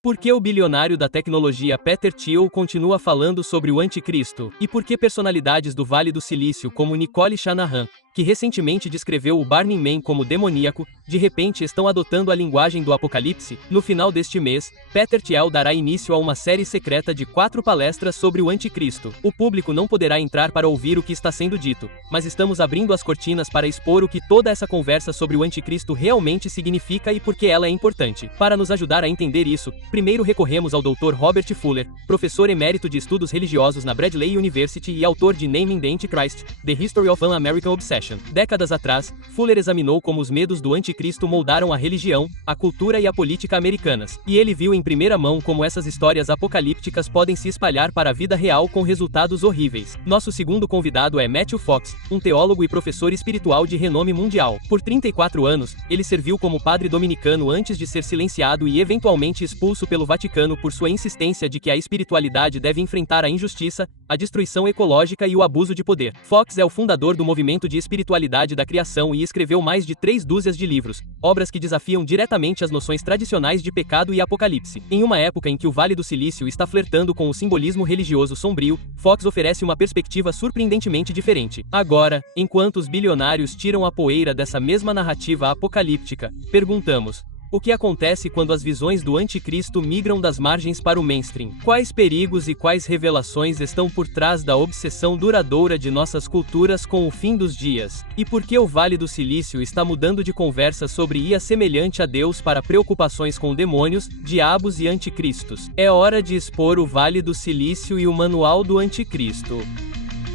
Por que o bilionário da tecnologia Peter Thiel continua falando sobre o anticristo? E por que personalidades do Vale do Silício como Nicole Shanahan, que recentemente descreveu o Burning Man como demoníaco, de repente estão adotando a linguagem do apocalipse? No final deste mês, Peter Thiel dará início a uma série secreta de 4 palestras sobre o anticristo. O público não poderá entrar para ouvir o que está sendo dito, mas estamos abrindo as cortinas para expor o que toda essa conversa sobre o anticristo realmente significa e por que ela é importante. Para nos ajudar a entender isso, primeiro recorremos ao Dr. Robert Fuller, professor emérito de estudos religiosos na Bradley University e autor de Naming the Antichrist, The History of an American Obsession. Décadas atrás, Fuller examinou como os medos do anticristo moldaram a religião, a cultura e a política americanas, e ele viu em primeira mão como essas histórias apocalípticas podem se espalhar para a vida real com resultados horríveis. Nosso segundo convidado é Matthew Fox, um teólogo e professor espiritual de renome mundial. Por 34 anos, ele serviu como padre dominicano antes de ser silenciado e eventualmente expulso pelo Vaticano por sua insistência de que a espiritualidade deve enfrentar a injustiça, a destruição ecológica e o abuso de poder. Fox é o fundador do movimento de espiritualidade da criação e escreveu mais de 3 dúzias de livros, obras que desafiam diretamente as noções tradicionais de pecado e apocalipse. Em uma época em que o Vale do Silício está flertando com o simbolismo religioso sombrio, Fox oferece uma perspectiva surpreendentemente diferente. Agora, enquanto os bilionários tiram a poeira dessa mesma narrativa apocalíptica, perguntamos: o que acontece quando as visões do anticristo migram das margens para o mainstream? Quais perigos e quais revelações estão por trás da obsessão duradoura de nossas culturas com o fim dos dias? E por que o Vale do Silício está mudando de conversa sobre IA semelhante a Deus para preocupações com demônios, diabos e anticristos? É hora de expor o Vale do Silício e o Manual do Anticristo.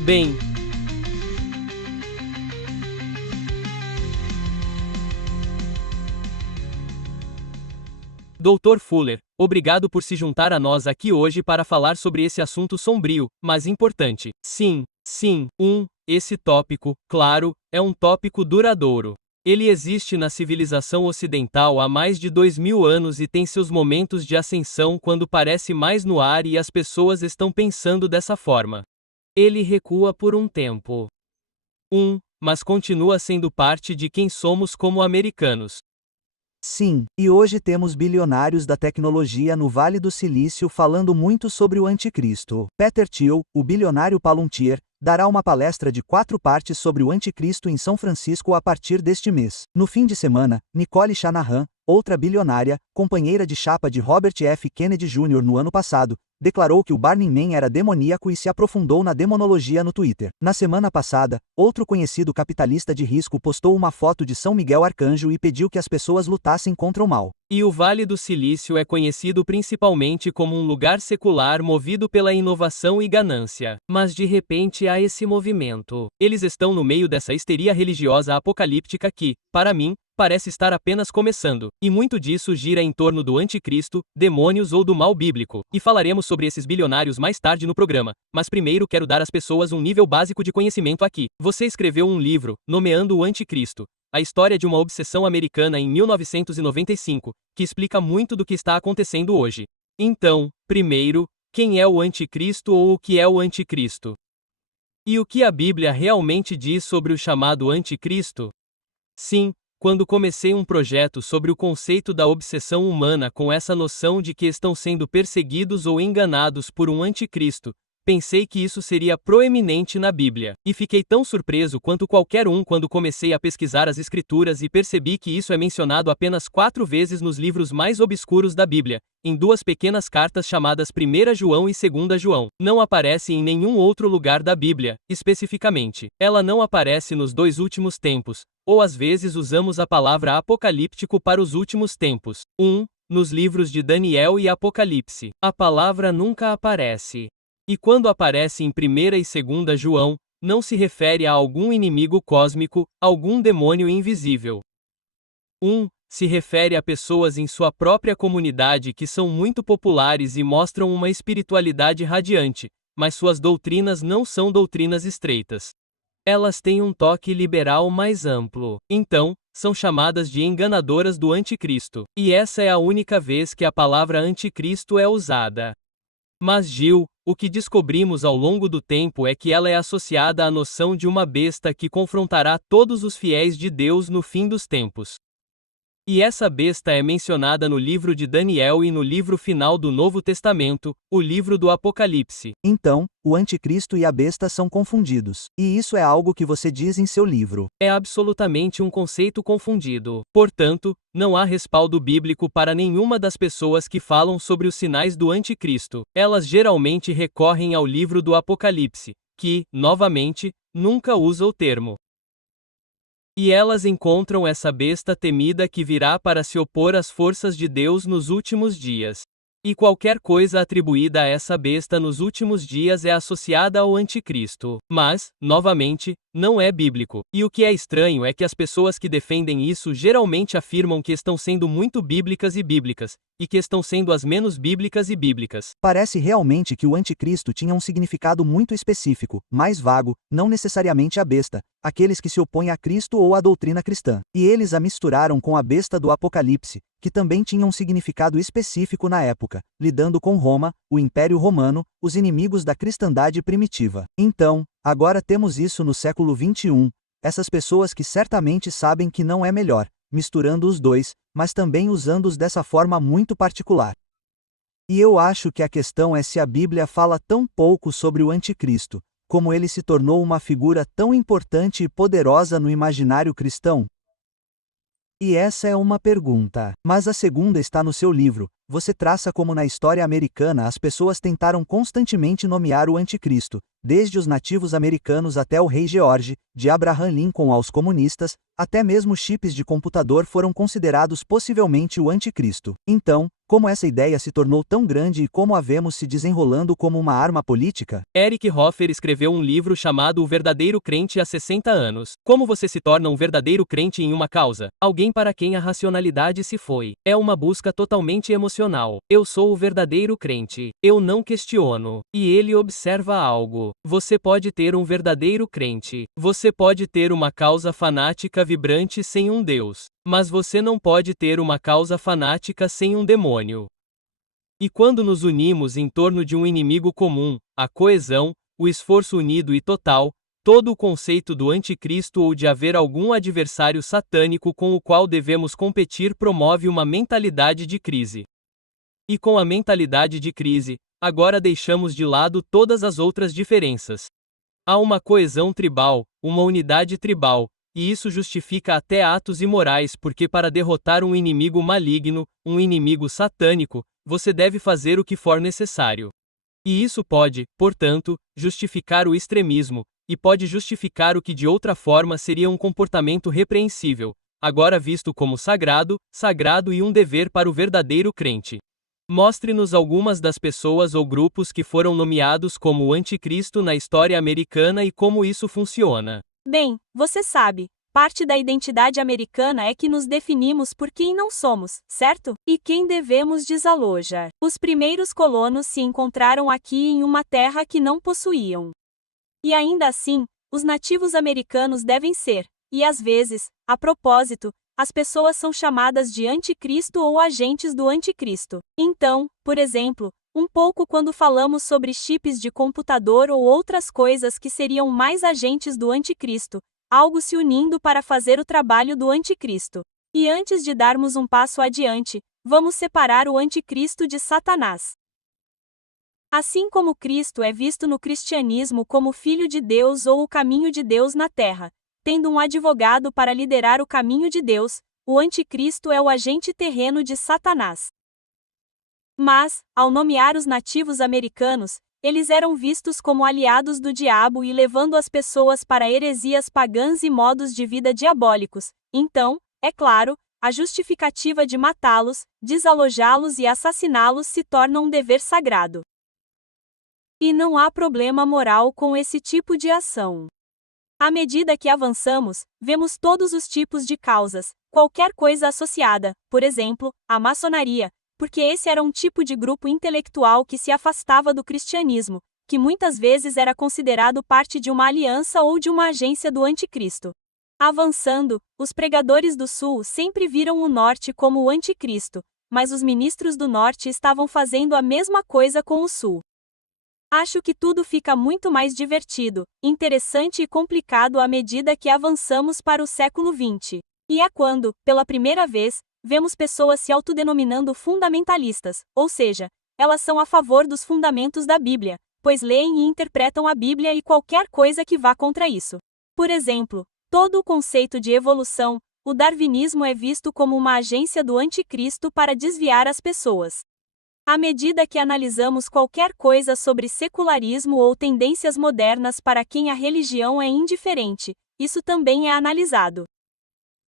Bem, Dr. Fuller, obrigado por se juntar a nós aqui hoje para falar sobre esse assunto sombrio, mas importante. Sim, esse tópico, claro, é um tópico duradouro. Ele existe na civilização ocidental há mais de 2000 anos e tem seus momentos de ascensão quando parece mais no ar e as pessoas estão pensando dessa forma. Ele recua por um tempo. Mas continua sendo parte de quem somos como americanos. Sim, e hoje temos bilionários da tecnologia no Vale do Silício falando muito sobre o anticristo. Peter Thiel, o bilionário Palantir, dará uma palestra de 4 partes sobre o anticristo em São Francisco a partir deste mês. No fim de semana, Nicole Shanahan, outra bilionária, companheira de chapa de Robert F. Kennedy Jr. no ano passado, declarou que o Burning Man era demoníaco e se aprofundou na demonologia no Twitter. Na semana passada, outro conhecido capitalista de risco postou uma foto de São Miguel Arcanjo e pediu que as pessoas lutassem contra o mal. E o Vale do Silício é conhecido principalmente como um lugar secular movido pela inovação e ganância. Mas de repente há esse movimento. Eles estão no meio dessa histeria religiosa apocalíptica que, para mim, parece estar apenas começando, e muito disso gira em torno do anticristo, demônios ou do mal bíblico. E falaremos sobre esses bilionários mais tarde no programa, mas primeiro quero dar às pessoas um nível básico de conhecimento aqui. Você escreveu um livro, nomeando o anticristo, a história de uma obsessão americana em 1995, que explica muito do que está acontecendo hoje. Então, primeiro, quem é o anticristo ou o que é o anticristo? E o que a Bíblia realmente diz sobre o chamado anticristo? Sim, quando comecei um projeto sobre o conceito da obsessão humana com essa noção de que estão sendo perseguidos ou enganados por um anticristo, pensei que isso seria proeminente na Bíblia. E fiquei tão surpreso quanto qualquer um quando comecei a pesquisar as Escrituras e percebi que isso é mencionado apenas 4 vezes nos livros mais obscuros da Bíblia, em 2 pequenas cartas chamadas 1 João e 2 João. Não aparece em nenhum outro lugar da Bíblia, especificamente. Ela não aparece nos 2 últimos tempos, ou às vezes usamos a palavra apocalíptico para os últimos tempos. Nos livros de Daniel e Apocalipse. A palavra nunca aparece. E quando aparece em 1 e 2 João, não se refere a algum inimigo cósmico, algum demônio invisível. Se refere a pessoas em sua própria comunidade que são muito populares e mostram uma espiritualidade radiante, mas suas doutrinas não são doutrinas estreitas. Elas têm um toque liberal mais amplo. Então, são chamadas de enganadoras do anticristo. E essa é a única vez que a palavra anticristo é usada. Mas Gil, o que descobrimos ao longo do tempo é que ela é associada à noção de uma besta que confrontará todos os fiéis de Deus no fim dos tempos. E essa besta é mencionada no livro de Daniel e no livro final do Novo Testamento, o livro do Apocalipse. Então, o anticristo e a besta são confundidos. E isso é algo que você diz em seu livro. É absolutamente um conceito confundido. Portanto, não há respaldo bíblico para nenhuma das pessoas que falam sobre os sinais do anticristo. Elas geralmente recorrem ao livro do Apocalipse, que, novamente, nunca usa o termo. E elas encontram essa besta temida que virá para se opor às forças de Deus nos últimos dias. E qualquer coisa atribuída a essa besta nos últimos dias é associada ao anticristo. Mas, novamente, não é bíblico. E o que é estranho é que as pessoas que defendem isso geralmente afirmam que estão sendo muito bíblicas, e que estão sendo as menos bíblicas e bíblicas. Parece realmente que o anticristo tinha um significado muito específico, mais vago, não necessariamente a besta, aqueles que se opõem a Cristo ou à doutrina cristã. E eles a misturaram com a besta do Apocalipse, que também tinha um significado específico na época, lidando com Roma, o Império Romano, os inimigos da cristandade primitiva. Então, agora temos isso no século XXI, essas pessoas que certamente sabem que não é melhor, misturando os dois, mas também usando-os dessa forma muito particular. E eu acho que a questão é se a Bíblia fala tão pouco sobre o anticristo, como ele se tornou uma figura tão importante e poderosa no imaginário cristão. E essa é uma pergunta. Mas a segunda está no seu livro. Você traça como na história americana as pessoas tentaram constantemente nomear o anticristo, desde os nativos americanos até o rei George, de Abraham Lincoln aos comunistas, até mesmo chips de computador foram considerados possivelmente o anticristo. Então, como essa ideia se tornou tão grande e como a vemos se desenrolando como uma arma política? Eric Hoffer escreveu um livro chamado O Verdadeiro Crente há 60 anos. Como você se torna um verdadeiro crente em uma causa? Alguém para quem a racionalidade se foi. É uma busca totalmente emocional. Eu sou o verdadeiro crente. Eu não questiono. E ele observa algo. Você pode ter um verdadeiro crente. Você pode ter uma causa fanática vibrante sem um Deus. Mas você não pode ter uma causa fanática sem um demônio. E quando nos unimos em torno de um inimigo comum, a coesão, o esforço unido e total, todo o conceito do anticristo ou de haver algum adversário satânico com o qual devemos competir promove uma mentalidade de crise. E com a mentalidade de crise, agora deixamos de lado todas as outras diferenças. Há uma coesão tribal, uma unidade tribal, e isso justifica até atos imorais porque para derrotar um inimigo maligno, um inimigo satânico, você deve fazer o que for necessário. E isso pode, portanto, justificar o extremismo, e pode justificar o que de outra forma seria um comportamento repreensível, agora visto como sagrado e um dever para o verdadeiro crente. Mostre-nos algumas das pessoas ou grupos que foram nomeados como o anticristo na história americana e como isso funciona. Bem, você sabe, parte da identidade americana é que nos definimos por quem não somos, certo? E quem devemos desalojar. Os primeiros colonos se encontraram aqui em uma terra que não possuíam. E ainda assim, os nativos americanos devem ser, e às vezes, a propósito, as pessoas são chamadas de anticristo ou agentes do anticristo. Então, por exemplo, um pouco quando falamos sobre chips de computador ou outras coisas que seriam mais agentes do anticristo, algo se unindo para fazer o trabalho do anticristo. E antes de darmos um passo adiante, vamos separar o anticristo de Satanás. Assim como Cristo é visto no cristianismo como Filho de Deus ou o caminho de Deus na terra, tendo um advogado para liderar o caminho de Deus, o anticristo é o agente terreno de Satanás. Mas, ao nomear os nativos americanos, eles eram vistos como aliados do diabo e levando as pessoas para heresias pagãs e modos de vida diabólicos. Então, é claro, a justificativa de matá-los, desalojá-los e assassiná-los se torna um dever sagrado. E não há problema moral com esse tipo de ação. À medida que avançamos, vemos todos os tipos de causas, qualquer coisa associada, por exemplo, à maçonaria, porque esse era um tipo de grupo intelectual que se afastava do cristianismo, que muitas vezes era considerado parte de uma aliança ou de uma agência do anticristo. Avançando, os pregadores do sul sempre viram o norte como o anticristo, mas os ministros do norte estavam fazendo a mesma coisa com o sul. Acho que tudo fica muito mais divertido, interessante e complicado à medida que avançamos para o século XX. E é quando, pela primeira vez, vemos pessoas se autodenominando fundamentalistas, ou seja, elas são a favor dos fundamentos da Bíblia, pois leem e interpretam a Bíblia e qualquer coisa que vá contra isso. Por exemplo, todo o conceito de evolução, o darwinismo é visto como uma agência do anticristo para desviar as pessoas. À medida que analisamos qualquer coisa sobre secularismo ou tendências modernas para quem a religião é indiferente, isso também é analisado.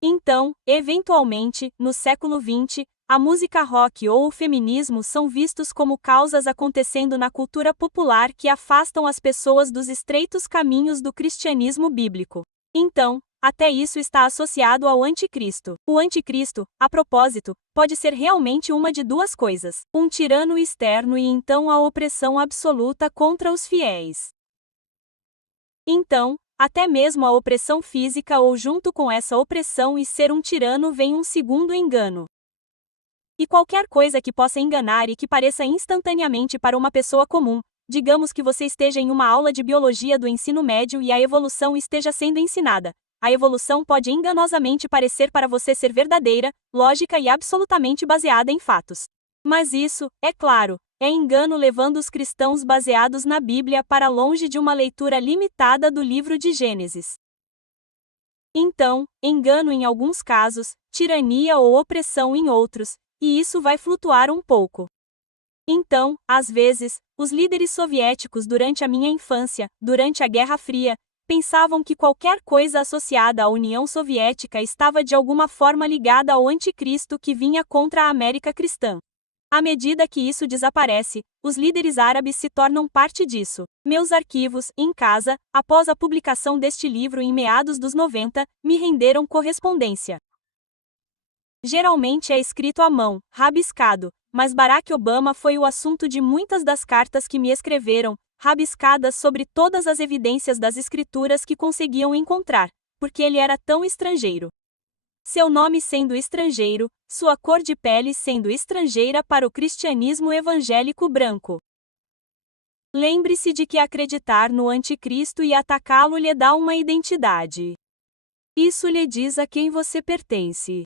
Então, eventualmente, no século XX, a música rock ou o feminismo são vistos como causas acontecendo na cultura popular que afastam as pessoas dos estreitos caminhos do cristianismo bíblico. Então, até isso está associado ao anticristo. O anticristo, a propósito, pode ser realmente uma de duas coisas: um tirano externo e então a opressão absoluta contra os fiéis. Então, até mesmo a opressão física ou junto com essa opressão e ser um tirano vem um segundo engano. E qualquer coisa que possa enganar e que pareça instantaneamente para uma pessoa comum, digamos que você esteja em uma aula de biologia do ensino médio e a evolução esteja sendo ensinada. A evolução pode enganosamente parecer para você ser verdadeira, lógica e absolutamente baseada em fatos. Mas isso, é claro, é engano levando os cristãos baseados na Bíblia para longe de uma leitura limitada do livro de Gênesis. Então, engano em alguns casos, tirania ou opressão em outros, e isso vai flutuar um pouco. Então, às vezes, os líderes soviéticos durante a minha infância, durante a Guerra Fria, pensavam que qualquer coisa associada à União Soviética estava de alguma forma ligada ao anticristo que vinha contra a América cristã. À medida que isso desaparece, os líderes árabes se tornam parte disso. Meus arquivos, em casa, após a publicação deste livro em meados dos 90, me renderam correspondência. Geralmente é escrito à mão, rabiscado, mas Barack Obama foi o assunto de muitas das cartas que me escreveram, rabiscadas sobre todas as evidências das escrituras que conseguiam encontrar, porque ele era tão estrangeiro. Seu nome sendo estrangeiro, sua cor de pele sendo estrangeira para o cristianismo evangélico branco. Lembre-se de que acreditar no anticristo e atacá-lo lhe dá uma identidade. Isso lhe diz a quem você pertence.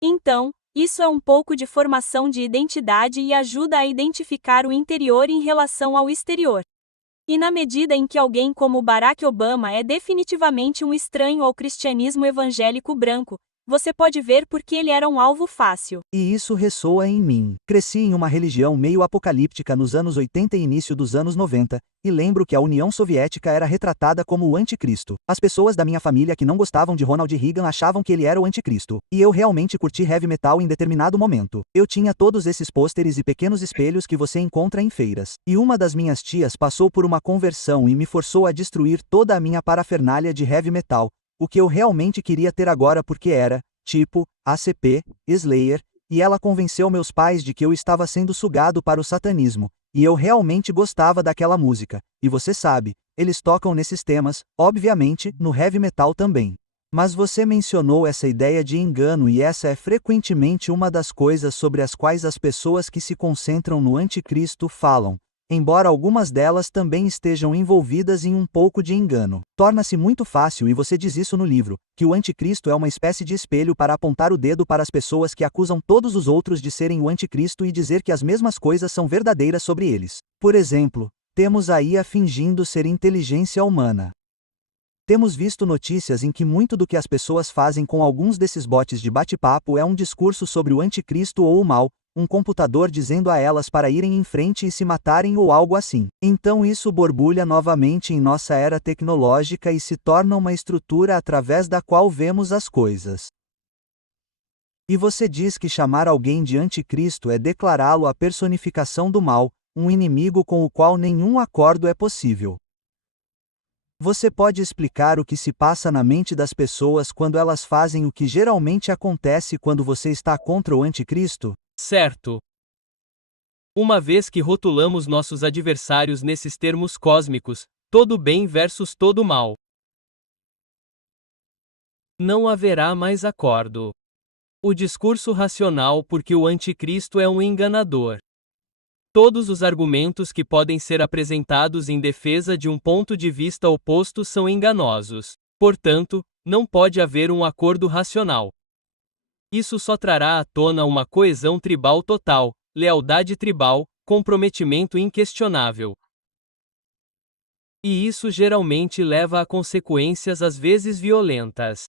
Então, isso é um pouco de formação de identidade e ajuda a identificar o interior em relação ao exterior. E na medida em que alguém como Barack Obama é definitivamente um estranho ao cristianismo evangélico branco, você pode ver por que ele era um alvo fácil. E isso ressoa em mim. Cresci em uma religião meio apocalíptica nos anos 80 e início dos anos 90, e lembro que a União Soviética era retratada como o anticristo. As pessoas da minha família que não gostavam de Ronald Reagan achavam que ele era o anticristo. E eu realmente curti heavy metal em determinado momento. Eu tinha todos esses pôsteres e pequenos espelhos que você encontra em feiras. E uma das minhas tias passou por uma conversão e me forçou a destruir toda a minha parafernália de heavy metal, o que eu realmente queria ter agora porque era, tipo, ACP, Slayer, e ela convenceu meus pais de que eu estava sendo sugado para o satanismo, e eu realmente gostava daquela música, e você sabe, eles tocam nesses temas, obviamente, no heavy metal também. Mas você mencionou essa ideia de engano e essa é frequentemente uma das coisas sobre as quais as pessoas que se concentram no anticristo falam. Embora algumas delas também estejam envolvidas em um pouco de engano. Torna-se muito fácil, e você diz isso no livro, que o anticristo é uma espécie de espelho para apontar o dedo para as pessoas que acusam todos os outros de serem o anticristo e dizer que as mesmas coisas são verdadeiras sobre eles. Por exemplo, temos a IA fingindo ser inteligência humana. Temos visto notícias em que muito do que as pessoas fazem com alguns desses bots de bate-papo é um discurso sobre o anticristo ou o mal, um computador dizendo a elas para irem em frente e se matarem ou algo assim. Então isso borbulha novamente em nossa era tecnológica e se torna uma estrutura através da qual vemos as coisas. E você diz que chamar alguém de anticristo é declará-lo a personificação do mal, um inimigo com o qual nenhum acordo é possível. Você pode explicar o que se passa na mente das pessoas quando elas fazem o que geralmente acontece quando você está contra o anticristo? Certo. Uma vez que rotulamos nossos adversários nesses termos cósmicos, todo bem versus todo mal, não haverá mais acordo. O discurso racional porque o anticristo é um enganador. Todos os argumentos que podem ser apresentados em defesa de um ponto de vista oposto são enganosos. Portanto, não pode haver um acordo racional. Isso só trará à tona uma coesão tribal total, lealdade tribal, comprometimento inquestionável. E isso geralmente leva a consequências às vezes violentas.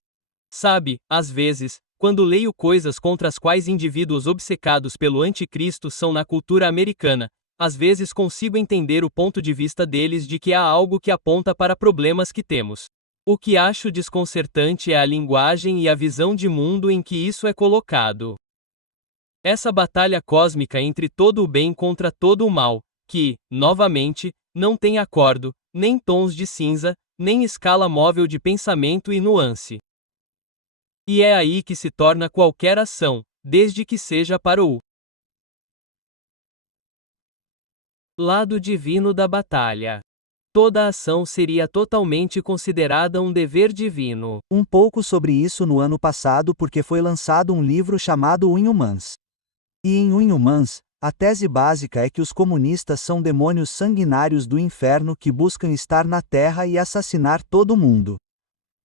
Sabe, às vezes, quando leio coisas contra as quais indivíduos obcecados pelo anticristo são na cultura americana, às vezes consigo entender o ponto de vista deles de que há algo que aponta para problemas que temos. O que acho desconcertante é a linguagem e a visão de mundo em que isso é colocado. Essa batalha cósmica entre todo o bem contra todo o mal, que, novamente, não tem acordo, nem tons de cinza, nem escala móvel de pensamento e nuance. E é aí que se torna qualquer ação, desde que seja para o lado divino da batalha. Toda ação seria totalmente considerada um dever divino. Um pouco sobre isso no ano passado porque foi lançado um livro chamado Inhumans. E em Inhumans, a tese básica é que os comunistas são demônios sanguinários do inferno que buscam estar na Terra e assassinar todo mundo.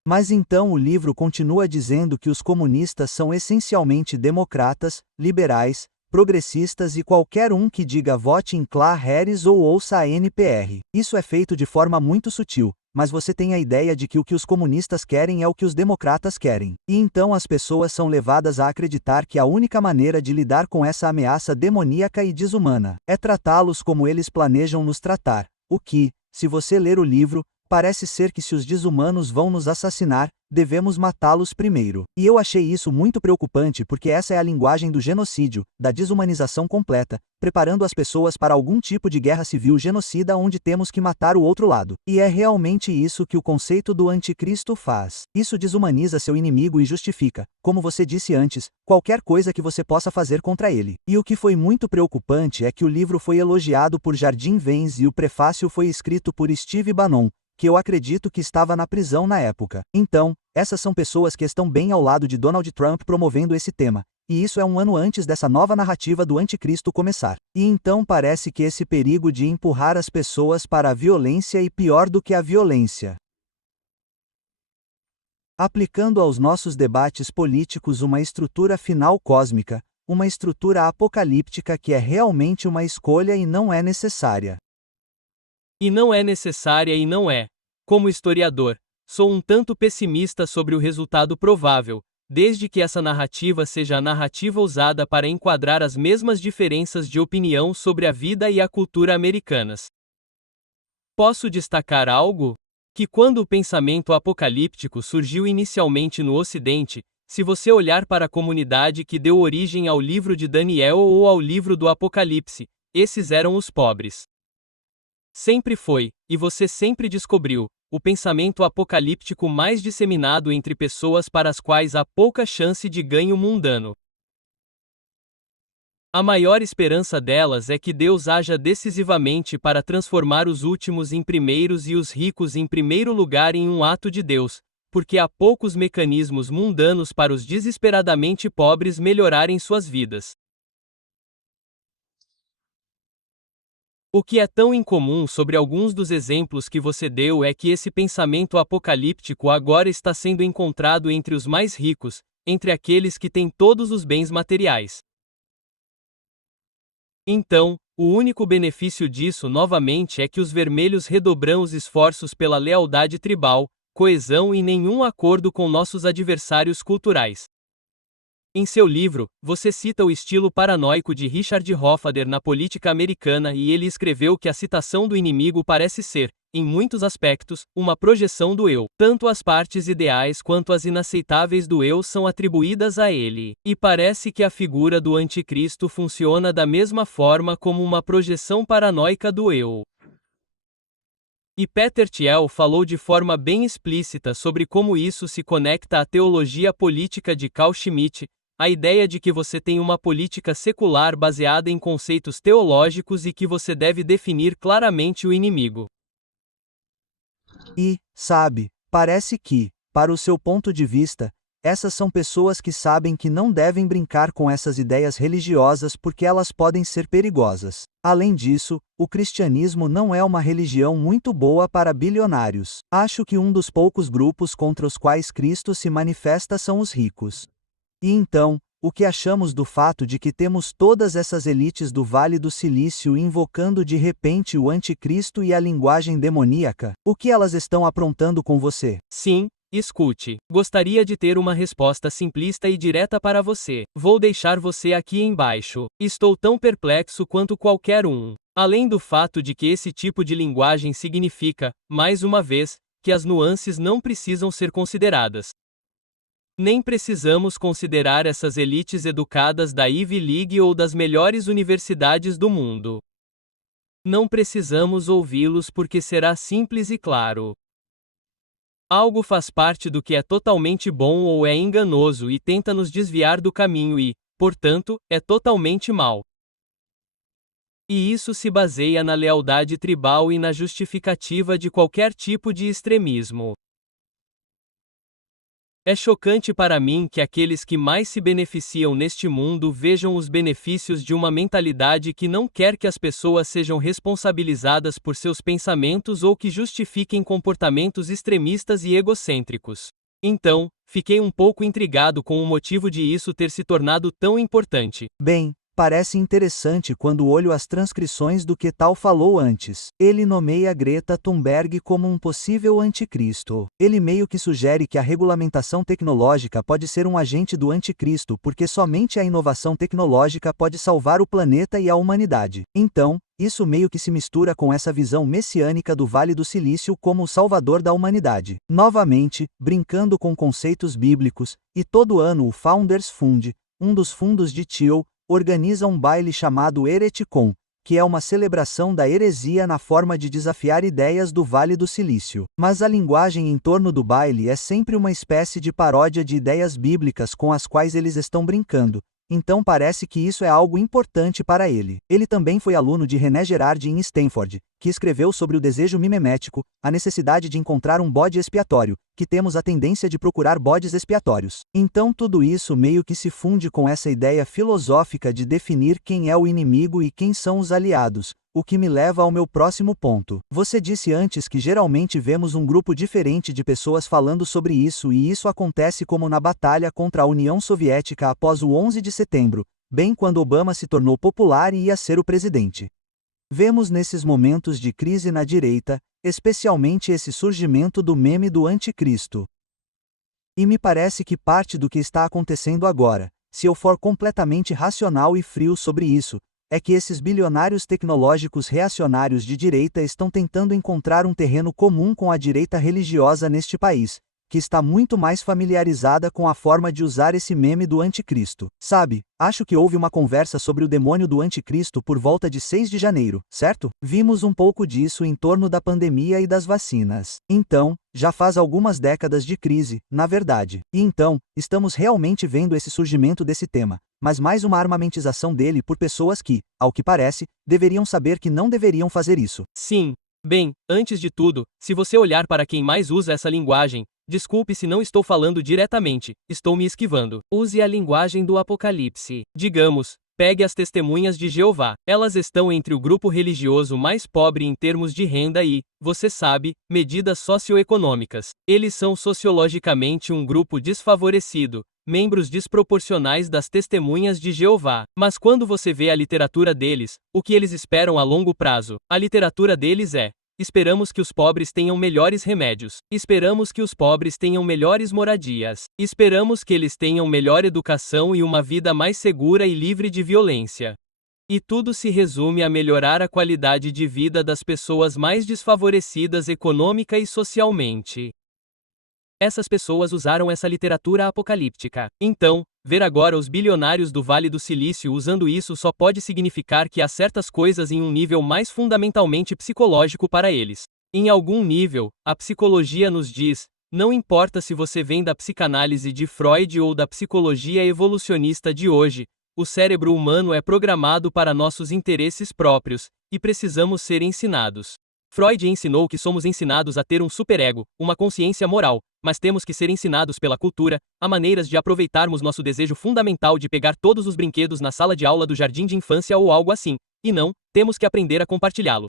Mas então o livro continua dizendo que os comunistas são essencialmente democratas, liberais, progressistas e qualquer um que diga vote em Kamala Harris ou ouça a NPR. Isso é feito de forma muito sutil, mas você tem a ideia de que o que os comunistas querem é o que os democratas querem. E então as pessoas são levadas a acreditar que a única maneira de lidar com essa ameaça demoníaca e desumana é tratá-los como eles planejam nos tratar. O que, se você ler o livro, parece ser que se os desumanos vão nos assassinar, devemos matá-los primeiro. E eu achei isso muito preocupante porque essa é a linguagem do genocídio, da desumanização completa, preparando as pessoas para algum tipo de guerra civil genocida onde temos que matar o outro lado. E é realmente isso que o conceito do anticristo faz. Isso desumaniza seu inimigo e justifica, como você disse antes, qualquer coisa que você possa fazer contra ele. E o que foi muito preocupante é que o livro foi elogiado por Jardine Vance e o prefácio foi escrito por Steve Bannon, que eu acredito que estava na prisão na época. Então, essas são pessoas que estão bem ao lado de Donald Trump promovendo esse tema, e isso é um ano antes dessa nova narrativa do anticristo começar. E então parece que esse perigo de empurrar as pessoas para a violência e pior do que a violência. Aplicando aos nossos debates políticos uma estrutura final cósmica, uma estrutura apocalíptica que é realmente uma escolha e não é necessária. E não é necessária e não é. Como historiador, sou um tanto pessimista sobre o resultado provável, desde que essa narrativa seja a narrativa usada para enquadrar as mesmas diferenças de opinião sobre a vida e a cultura americanas. Posso destacar algo? Que quando o pensamento apocalíptico surgiu inicialmente no Ocidente, se você olhar para a comunidade que deu origem ao livro de Daniel ou ao livro do Apocalipse, esses eram os pobres. Sempre foi, e você sempre descobriu, o pensamento apocalíptico mais disseminado entre pessoas para as quais há pouca chance de ganho mundano. A maior esperança delas é que Deus haja decisivamente para transformar os últimos em primeiros e os ricos em primeiro lugar em um ato de Deus, porque há poucos mecanismos mundanos para os desesperadamente pobres melhorarem suas vidas. O que é tão incomum sobre alguns dos exemplos que você deu é que esse pensamento apocalíptico agora está sendo encontrado entre os mais ricos, entre aqueles que têm todos os bens materiais. Então, o único benefício disso novamente é que os vermelhos redobram os esforços pela lealdade tribal, coesão e nenhum acordo com nossos adversários culturais. Em seu livro, você cita o estilo paranoico de Richard Hoffader na política americana e ele escreveu que a citação do inimigo parece ser, em muitos aspectos, uma projeção do eu. Tanto as partes ideais quanto as inaceitáveis do eu são atribuídas a ele. E parece que a figura do anticristo funciona da mesma forma como uma projeção paranoica do eu. E Peter Thiel falou de forma bem explícita sobre como isso se conecta à teologia política de Carl Schmitt, a ideia de que você tem uma política secular baseada em conceitos teológicos e que você deve definir claramente o inimigo. E, sabe, parece que, para o seu ponto de vista, essas são pessoas que sabem que não devem brincar com essas ideias religiosas porque elas podem ser perigosas. Além disso, o cristianismo não é uma religião muito boa para bilionários. Acho que um dos poucos grupos contra os quais Cristo se manifesta são os ricos. E então, O que achamos do fato de que temos todas essas elites do Vale do Silício invocando de repente o anticristo e a linguagem demoníaca? O que elas estão aprontando com você? Sim, escute. Gostaria de ter uma resposta simplista e direta para você. Vou deixar você aqui embaixo. Estou tão perplexo quanto qualquer um. Além do fato de que esse tipo de linguagem significa, mais uma vez, que as nuances não precisam ser consideradas. Nem precisamos considerar essas elites educadas da Ivy League ou das melhores universidades do mundo. Não precisamos ouvi-los porque será simples e claro. Algo faz parte do que é totalmente bom ou é enganoso e tenta nos desviar do caminho e, portanto, é totalmente mal. E isso se baseia na lealdade tribal e na justificativa de qualquer tipo de extremismo. É chocante para mim que aqueles que mais se beneficiam neste mundo vejam os benefícios de uma mentalidade que não quer que as pessoas sejam responsabilizadas por seus pensamentos ou que justifiquem comportamentos extremistas e egocêntricos. Então, fiquei um pouco intrigado com o motivo de isso ter se tornado tão importante. Bem, parece interessante quando olho as transcrições do que tal falou antes. Ele nomeia Greta Thunberg como um possível anticristo. Ele meio que sugere que a regulamentação tecnológica pode ser um agente do anticristo porque somente a inovação tecnológica pode salvar o planeta e a humanidade. Então, isso meio que se mistura com essa visão messiânica do Vale do Silício como o salvador da humanidade. Novamente, brincando com conceitos bíblicos, e todo ano o Founders Fund, um dos fundos de Thiel, organiza um baile chamado Hereticon, que é uma celebração da heresia na forma de desafiar ideias do Vale do Silício. Mas a linguagem em torno do baile é sempre uma espécie de paródia de ideias bíblicas com as quais eles estão brincando. Então parece que isso é algo importante para ele. Ele também foi aluno de René Girard em Stanford, que escreveu sobre o desejo mimetético, a necessidade de encontrar um bode expiatório, que temos a tendência de procurar bodes expiatórios. Então tudo isso meio que se funde com essa ideia filosófica de definir quem é o inimigo e quem são os aliados. O que me leva ao meu próximo ponto. Você disse antes que geralmente vemos um grupo diferente de pessoas falando sobre isso e isso acontece como na batalha contra a União Soviética após o 11 de setembro, bem quando Obama se tornou popular e ia ser o presidente. Vemos nesses momentos de crise na direita, especialmente esse surgimento do meme do anticristo. E me parece que parte do que está acontecendo agora, se eu for completamente racional e frio sobre isso, é que esses bilionários tecnológicos reacionários de direita estão tentando encontrar um terreno comum com a direita religiosa neste país, que está muito mais familiarizada com a forma de usar esse meme do anticristo. Sabe, acho que houve uma conversa sobre o demônio do anticristo por volta de 6 de janeiro, certo? Vimos um pouco disso em torno da pandemia e das vacinas. Então, já faz algumas décadas de crise, na verdade. E então, estamos realmente vendo esse surgimento desse tema, mas mais uma armamentização dele por pessoas que, ao que parece, deveriam saber que não deveriam fazer isso. Sim. Bem, antes de tudo, se você olhar para quem mais usa essa linguagem, desculpe se não estou falando diretamente, estou me esquivando. Use a linguagem do Apocalipse. Digamos, pegue as testemunhas de Jeová. Elas estão entre o grupo religioso mais pobre em termos de renda e, você sabe, medidas socioeconômicas. Eles são sociologicamente um grupo desfavorecido, membros desproporcionais das testemunhas de Jeová. Mas quando você vê a literatura deles, o que eles esperam a longo prazo? A literatura deles é: esperamos que os pobres tenham melhores remédios. Esperamos que os pobres tenham melhores moradias. Esperamos que eles tenham melhor educação e uma vida mais segura e livre de violência. E tudo se resume a melhorar a qualidade de vida das pessoas mais desfavorecidas econômica e socialmente. Essas pessoas usaram essa literatura apocalíptica. Então, ver agora os bilionários do Vale do Silício usando isso só pode significar que há certas coisas em um nível mais fundamentalmente psicológico para eles. Em algum nível, a psicologia nos diz: não importa se você vem da psicanálise de Freud ou da psicologia evolucionista de hoje, o cérebro humano é programado para nossos interesses próprios, e precisamos ser ensinados. Freud ensinou que somos ensinados a ter um superego, uma consciência moral, mas temos que ser ensinados pela cultura, a maneiras de aproveitarmos nosso desejo fundamental de pegar todos os brinquedos na sala de aula do jardim de infância ou algo assim, e não, temos que aprender a compartilhá-lo.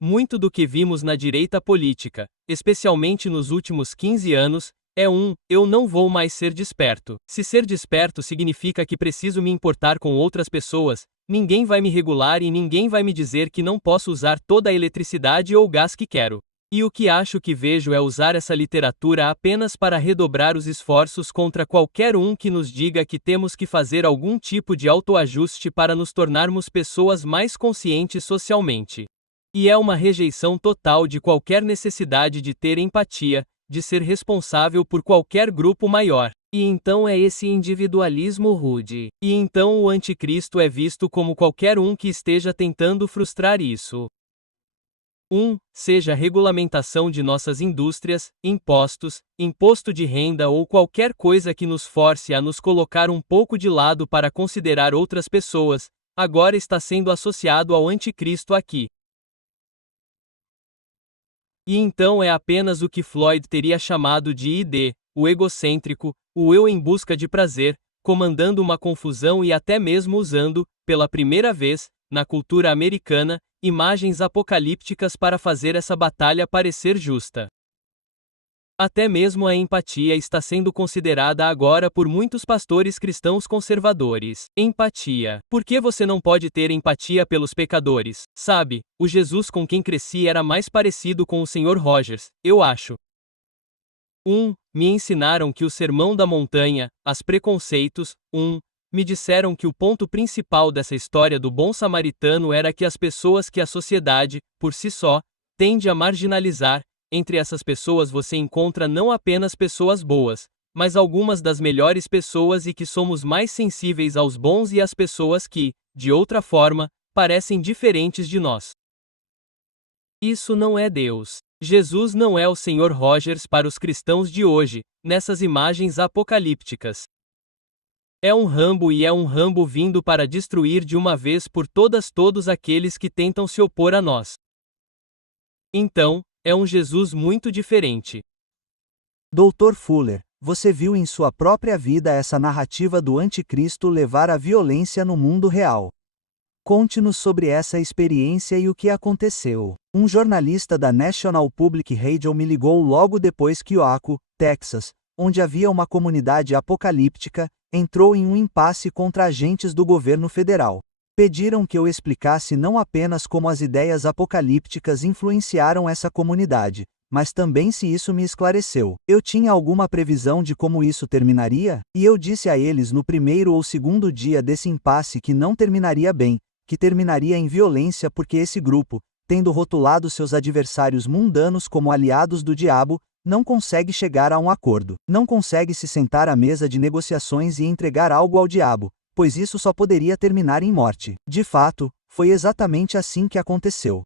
Muito do que vimos na direita política, especialmente nos últimos 15 anos, Eu não vou mais ser desperto. Se ser desperto significa que preciso me importar com outras pessoas, ninguém vai me regular e ninguém vai me dizer que não posso usar toda a eletricidade ou gás que quero. E o que acho que vejo é usar essa literatura apenas para redobrar os esforços contra qualquer um que nos diga que temos que fazer algum tipo de autoajuste para nos tornarmos pessoas mais conscientes socialmente. E é uma rejeição total de qualquer necessidade de ter empatia, de ser responsável por qualquer grupo maior. E então é esse individualismo rude. E então o anticristo é visto como qualquer um que esteja tentando frustrar isso. Seja a regulamentação de nossas indústrias, impostos, imposto de renda ou qualquer coisa que nos force a nos colocar um pouco de lado para considerar outras pessoas, agora está sendo associado ao anticristo aqui. E então é apenas o que Floyd teria chamado de ID, o egocêntrico, o eu em busca de prazer, comandando uma confusão e até mesmo usando, pela primeira vez, na cultura americana, imagens apocalípticas para fazer essa batalha parecer justa. Até mesmo a empatia está sendo considerada agora por muitos pastores cristãos conservadores. Empatia. Por que você não pode ter empatia pelos pecadores? Sabe, o Jesus com quem cresci era mais parecido com o Sr. Rogers, eu acho. Me ensinaram que o Sermão da Montanha, as preconceitos, me disseram que o ponto principal dessa história do bom samaritano era que as pessoas que a sociedade, por si só, tende a marginalizar, entre essas pessoas você encontra não apenas pessoas boas, mas algumas das melhores pessoas e que somos mais sensíveis aos bons e às pessoas que, de outra forma, parecem diferentes de nós. Isso não é Deus. Jesus não é o Sr. Rogers para os cristãos de hoje, nessas imagens apocalípticas. É um Rambo e é um Rambo vindo para destruir de uma vez por todas todos aqueles que tentam se opor a nós. Então, é um Jesus muito diferente. Dr. Fuller, você viu em sua própria vida essa narrativa do anticristo levar à violência no mundo real. Conte-nos sobre essa experiência e o que aconteceu. Um jornalista da National Public Radio me ligou logo depois que Waco, Texas, onde havia uma comunidade apocalíptica, entrou em um impasse contra agentes do governo federal. Pediram que eu explicasse não apenas como as ideias apocalípticas influenciaram essa comunidade, mas também se isso me esclareceu. Eu tinha alguma previsão de como isso terminaria? E eu disse a eles no primeiro ou segundo dia desse impasse que não terminaria bem, que terminaria em violência porque esse grupo, tendo rotulado seus adversários mundanos como aliados do diabo, não consegue chegar a um acordo, não consegue se sentar à mesa de negociações e entregar algo ao diabo, pois isso só poderia terminar em morte. De fato, foi exatamente assim que aconteceu.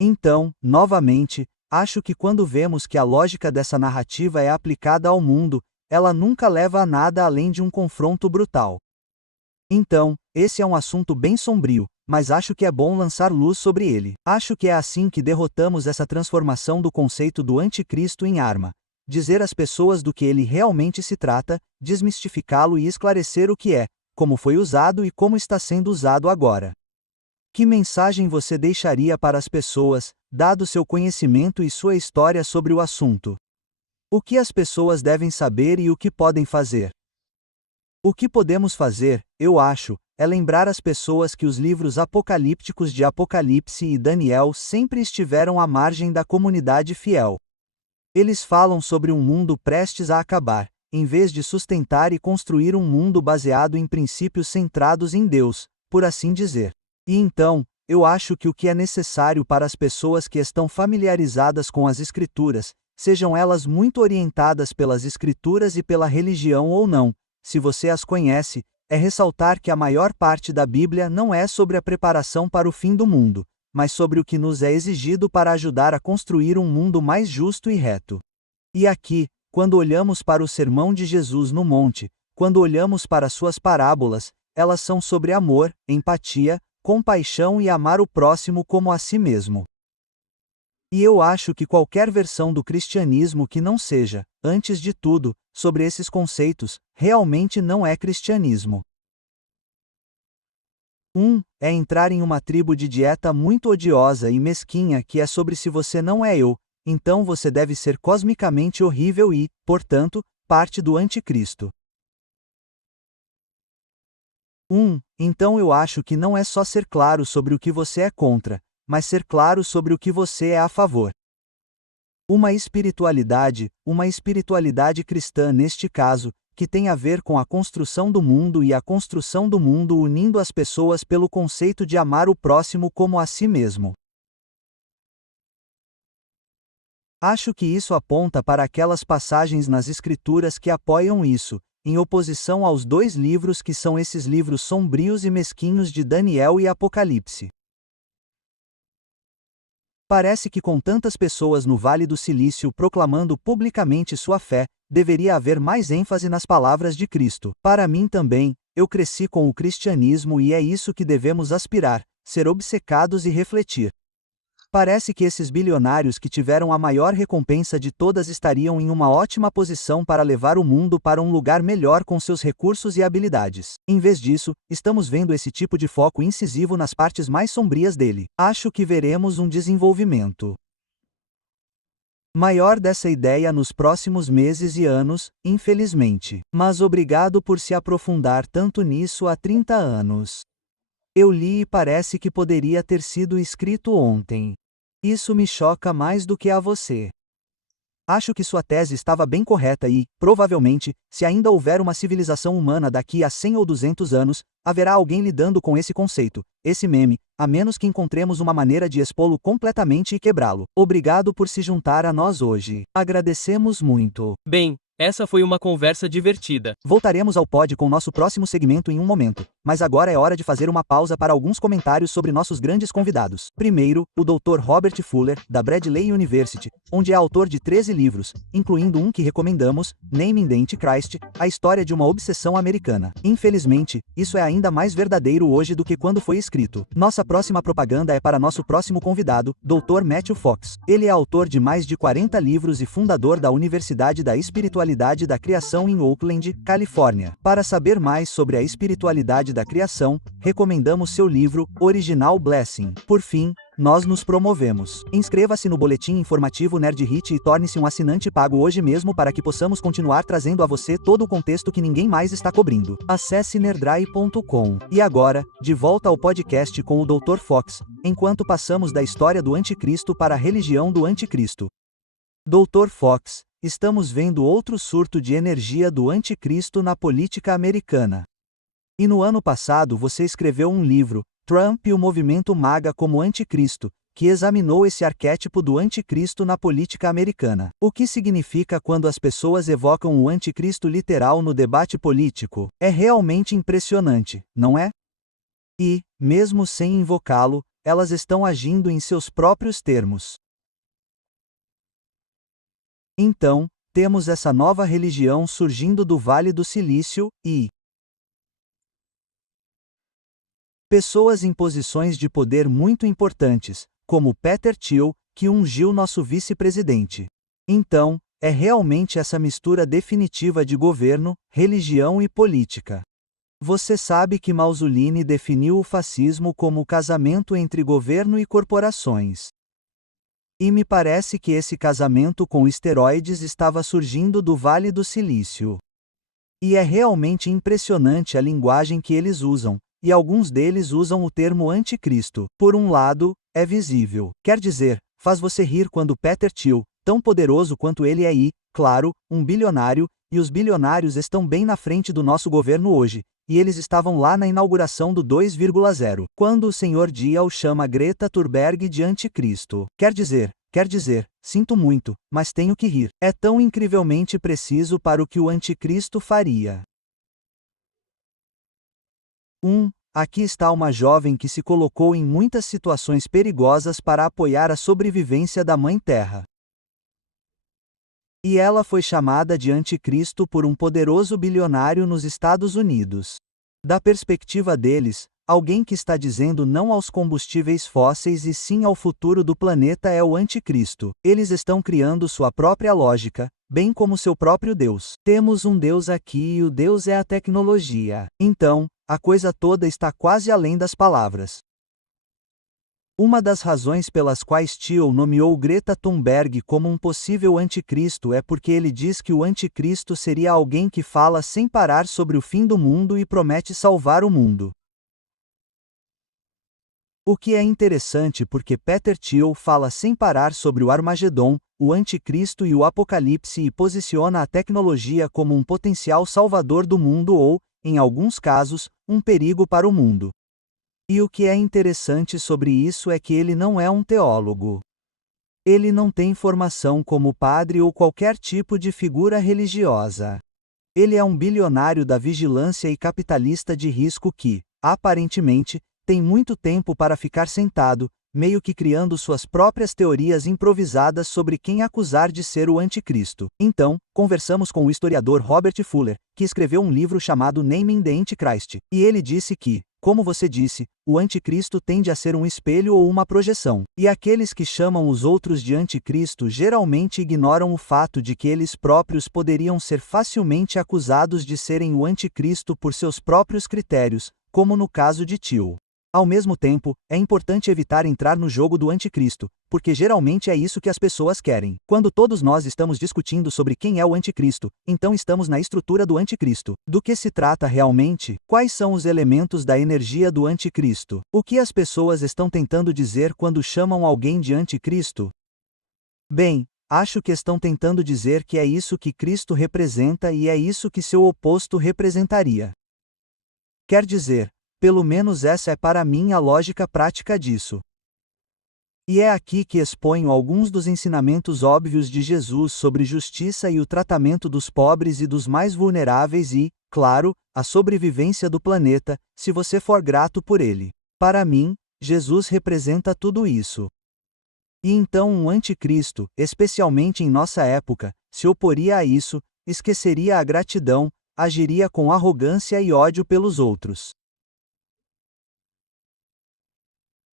Então, novamente, acho que quando vemos que a lógica dessa narrativa é aplicada ao mundo, ela nunca leva a nada além de um confronto brutal. Então, esse é um assunto bem sombrio, mas acho que é bom lançar luz sobre ele. Acho que é assim que derrotamos essa transformação do conceito do anticristo em arma. Dizer às pessoas do que ele realmente se trata, desmistificá-lo e esclarecer o que é, como foi usado e como está sendo usado agora. Que mensagem você deixaria para as pessoas, dado seu conhecimento e sua história sobre o assunto? O que as pessoas devem saber e o que podem fazer? O que podemos fazer, eu acho, é lembrar as pessoas que os livros apocalípticos de Apocalipse e Daniel sempre estiveram à margem da comunidade fiel. Eles falam sobre um mundo prestes a acabar, em vez de sustentar e construir um mundo baseado em princípios centrados em Deus, por assim dizer. E então, eu acho que o que é necessário para as pessoas que estão familiarizadas com as Escrituras, sejam elas muito orientadas pelas Escrituras e pela religião ou não, se você as conhece, é ressaltar que a maior parte da Bíblia não é sobre a preparação para o fim do mundo, mas sobre o que nos é exigido para ajudar a construir um mundo mais justo e reto. E aqui, quando olhamos para o sermão de Jesus no monte, quando olhamos para suas parábolas, elas são sobre amor, empatia, compaixão e amar o próximo como a si mesmo. E eu acho que qualquer versão do cristianismo que não seja, antes de tudo, sobre esses conceitos, realmente não é cristianismo. É entrar em uma tribo de dieta muito odiosa e mesquinha que é sobre se você não é eu, então você deve ser cosmicamente horrível e, portanto, parte do anticristo. Então eu acho que não é só ser claro sobre o que você é contra, mas ser claro sobre o que você é a favor. Uma espiritualidade cristã neste caso, que tem a ver com a construção do mundo e a construção do mundo unindo as pessoas pelo conceito de amar o próximo como a si mesmo. Acho que isso aponta para aquelas passagens nas Escrituras que apoiam isso, em oposição aos 2 livros que são esses livros sombrios e mesquinhos de Daniel e Apocalipse. Parece que com tantas pessoas no Vale do Silício proclamando publicamente sua fé, deveria haver mais ênfase nas palavras de Cristo. Para mim também, eu cresci com o cristianismo e é isso que devemos aspirar, ser obcecados e refletir. Parece que esses bilionários que tiveram a maior recompensa de todas estariam em uma ótima posição para levar o mundo para um lugar melhor com seus recursos e habilidades. Em vez disso, estamos vendo esse tipo de foco incisivo nas partes mais sombrias dele. Acho que veremos um desenvolvimento maior dessa ideia nos próximos meses e anos, infelizmente. Mas obrigado por se aprofundar tanto nisso há 30 anos. Eu li e parece que poderia ter sido escrito ontem. Isso me choca mais do que a você. Acho que sua tese estava bem correta e, provavelmente, se ainda houver uma civilização humana daqui a 100 ou 200 anos, haverá alguém lidando com esse conceito, esse meme, a menos que encontremos uma maneira de expô-lo completamente e quebrá-lo. Obrigado por se juntar a nós hoje. Agradecemos muito. Bem, essa foi uma conversa divertida. Voltaremos ao pod com nosso próximo segmento em um momento, mas agora é hora de fazer uma pausa para alguns comentários sobre nossos grandes convidados. Primeiro, o Dr. Robert Fuller, da Bradley University, onde é autor de 13 livros, incluindo um que recomendamos, Naming the Antichrist, a história de uma obsessão americana. Infelizmente, isso é ainda mais verdadeiro hoje do que quando foi escrito. Nossa próxima propaganda é para nosso próximo convidado, Dr. Matthew Fox. Ele é autor de mais de 40 livros e fundador da Universidade da Espiritualidade da Criação em Oakland, Califórnia. Para saber mais sobre a espiritualidade da criação, recomendamos seu livro, Original Blessing. Por fim, nós nos promovemos. Inscreva-se no boletim informativo Nerd Hit e torne-se um assinante pago hoje mesmo para que possamos continuar trazendo a você todo o contexto que ninguém mais está cobrindo. Acesse nerdrai.com. E agora, de volta ao podcast com o Dr. Fox, enquanto passamos da história do anticristo para a religião do anticristo. Dr. Fox, estamos vendo outro surto de energia do anticristo na política americana. E no ano passado você escreveu um livro, Trump e o Movimento MAGA como Anticristo, que examinou esse arquétipo do anticristo na política americana. O que significa quando as pessoas evocam o anticristo literal no debate político? É realmente impressionante, não é? E, mesmo sem invocá-lo, elas estão agindo em seus próprios termos. Então, temos essa nova religião surgindo do Vale do Silício, e pessoas em posições de poder muito importantes, como Peter Thiel, que ungiu nosso vice-presidente. Então, é realmente essa mistura definitiva de governo, religião e política. Você sabe que Mussolini definiu o fascismo como o casamento entre governo e corporações. E me parece que esse casamento com esteroides estava surgindo do Vale do Silício. E é realmente impressionante a linguagem que eles usam, e alguns deles usam o termo anticristo. Por um lado, é visível. Quer dizer, faz você rir quando Peter Thiel, tão poderoso quanto ele é e, claro, um bilionário, e os bilionários estão bem na frente do nosso governo hoje, e eles estavam lá na inauguração do 2,0, quando o Sr. Dial chama Greta Thunberg de anticristo. Quer dizer, sinto muito, mas tenho que rir. É tão incrivelmente preciso para o que o anticristo faria. Aqui está uma jovem que se colocou em muitas situações perigosas para apoiar a sobrevivência da Mãe Terra. E ela foi chamada de anticristo por um poderoso bilionário nos Estados Unidos. Da perspectiva deles, alguém que está dizendo não aos combustíveis fósseis e sim ao futuro do planeta é o anticristo. Eles estão criando sua própria lógica, bem como seu próprio Deus. Temos um Deus aqui e o Deus é a tecnologia. Então, a coisa toda está quase além das palavras. Uma das razões pelas quais Thiel nomeou Greta Thunberg como um possível anticristo é porque ele diz que o anticristo seria alguém que fala sem parar sobre o fim do mundo e promete salvar o mundo. O que é interessante porque Peter Thiel fala sem parar sobre o Armagedon, o anticristo e o apocalipse e posiciona a tecnologia como um potencial salvador do mundo ou, em alguns casos, um perigo para o mundo. E o que é interessante sobre isso é que ele não é um teólogo. Ele não tem formação como padre ou qualquer tipo de figura religiosa. Ele é um bilionário da vigilância e capitalista de risco que, aparentemente, tem muito tempo para ficar sentado, meio que criando suas próprias teorias improvisadas sobre quem acusar de ser o anticristo. Então, conversamos com o historiador Robert Fuller, que escreveu um livro chamado Naming the Antichrist, e ele disse que, como você disse, o anticristo tende a ser um espelho ou uma projeção, e aqueles que chamam os outros de anticristo geralmente ignoram o fato de que eles próprios poderiam ser facilmente acusados de serem o anticristo por seus próprios critérios, como no caso de Thiel. Ao mesmo tempo, é importante evitar entrar no jogo do anticristo, porque geralmente é isso que as pessoas querem. Quando todos nós estamos discutindo sobre quem é o anticristo, então estamos na estrutura do anticristo. Do que se trata realmente? Quais são os elementos da energia do anticristo? O que as pessoas estão tentando dizer quando chamam alguém de anticristo? Bem, acho que estão tentando dizer que é isso que Cristo representa e é isso que seu oposto representaria. Quer dizer, pelo menos essa é para mim a lógica prática disso. E é aqui que exponho alguns dos ensinamentos óbvios de Jesus sobre justiça e o tratamento dos pobres e dos mais vulneráveis e, claro, a sobrevivência do planeta, se você for grato por ele. Para mim, Jesus representa tudo isso. E então um anticristo, especialmente em nossa época, se oporia a isso, esqueceria a gratidão, agiria com arrogância e ódio pelos outros.